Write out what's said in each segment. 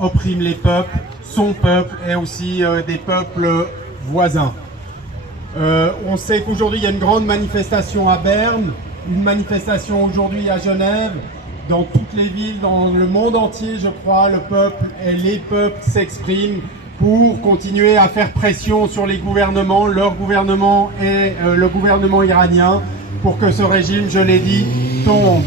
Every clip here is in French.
opprime les peuples, son peuple et aussi des peuples voisins. On sait qu'aujourd'hui il y a une grande manifestation à Berne, une manifestation aujourd'hui à Genève, dans toutes les villes, dans le monde entier je crois, le peuple et les peuples s'expriment pour continuer à faire pression sur les gouvernements, leur gouvernement et le gouvernement iranien, pour que ce régime, je l'ai dit, tombe.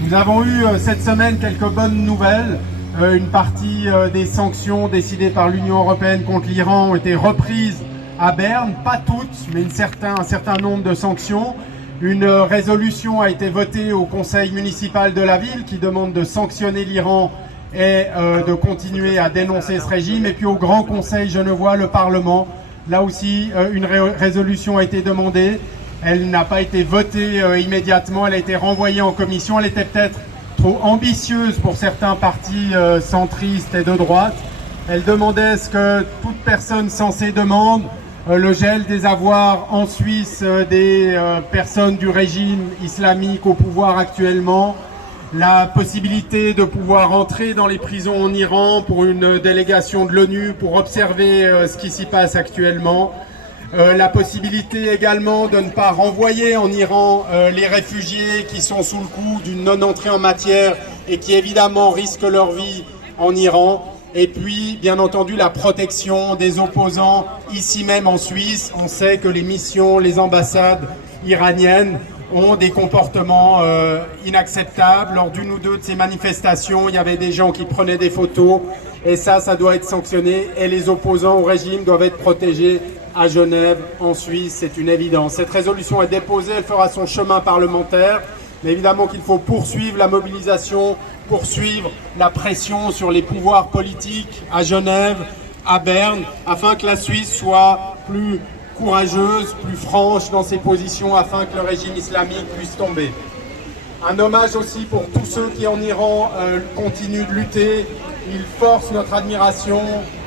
Nous avons eu cette semaine quelques bonnes nouvelles. Une partie des sanctions décidées par l'Union européenne contre l'Iran ont été reprises à Berne, pas toutes, mais un certain nombre de sanctions. Une résolution a été votée au conseil municipal de la ville qui demande de sanctionner l'Iran et de continuer à dénoncer ce régime. Et puis au Grand Conseil genevois, le Parlement, là aussi une résolution a été demandée. Elle n'a pas été votée immédiatement, elle a été renvoyée en commission. Elle était peut-être trop ambitieuse pour certains partis centristes et de droite. Elle demandait ce que toute personne censée demande, le gel des avoirs en Suisse des personnes du régime islamique au pouvoir actuellement, la possibilité de pouvoir entrer dans les prisons en Iran pour une délégation de l'ONU pour observer ce qui s'y passe actuellement, la possibilité également de ne pas renvoyer en Iran les réfugiés qui sont sous le coup d'une non-entrée en matière et qui évidemment risquent leur vie en Iran. Et puis, bien entendu, la protection des opposants ici même en Suisse. On sait que les missions, les ambassades iraniennes ont des comportements inacceptables. Lors d'une ou deux de ces manifestations, il y avait des gens qui prenaient des photos. Et ça doit être sanctionné. Et les opposants au régime doivent être protégés à Genève, en Suisse. C'est une évidence. Cette résolution est déposée, elle fera son chemin parlementaire. Mais évidemment qu'il faut poursuivre la mobilisation, poursuivre la pression sur les pouvoirs politiques à Genève, à Berne, afin que la Suisse soit plus courageuse, plus franche dans ses positions, afin que le régime islamique puisse tomber. Un hommage aussi pour tous ceux qui en Iran continuent de lutter. Ils forcent notre admiration,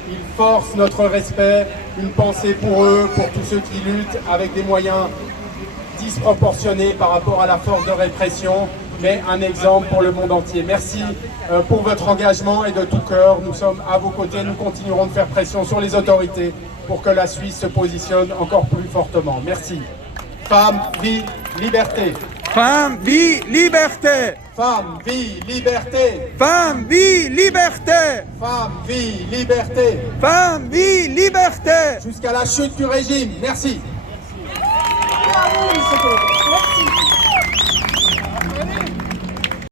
ils forcent notre respect. Une pensée pour eux, pour tous ceux qui luttent avec des moyens disproportionné par rapport à la force de répression, mais un exemple pour le monde entier. Merci pour votre engagement et de tout cœur, nous sommes à vos côtés, nous continuerons de faire pression sur les autorités pour que la Suisse se positionne encore plus fortement. Merci. Femme, vie, liberté. Femme, vie, liberté. Femme, vie, liberté. Femme, vie, liberté. Femme, vie, liberté. Femme, vie, liberté. Jusqu'à la chute du régime. Merci. Merci.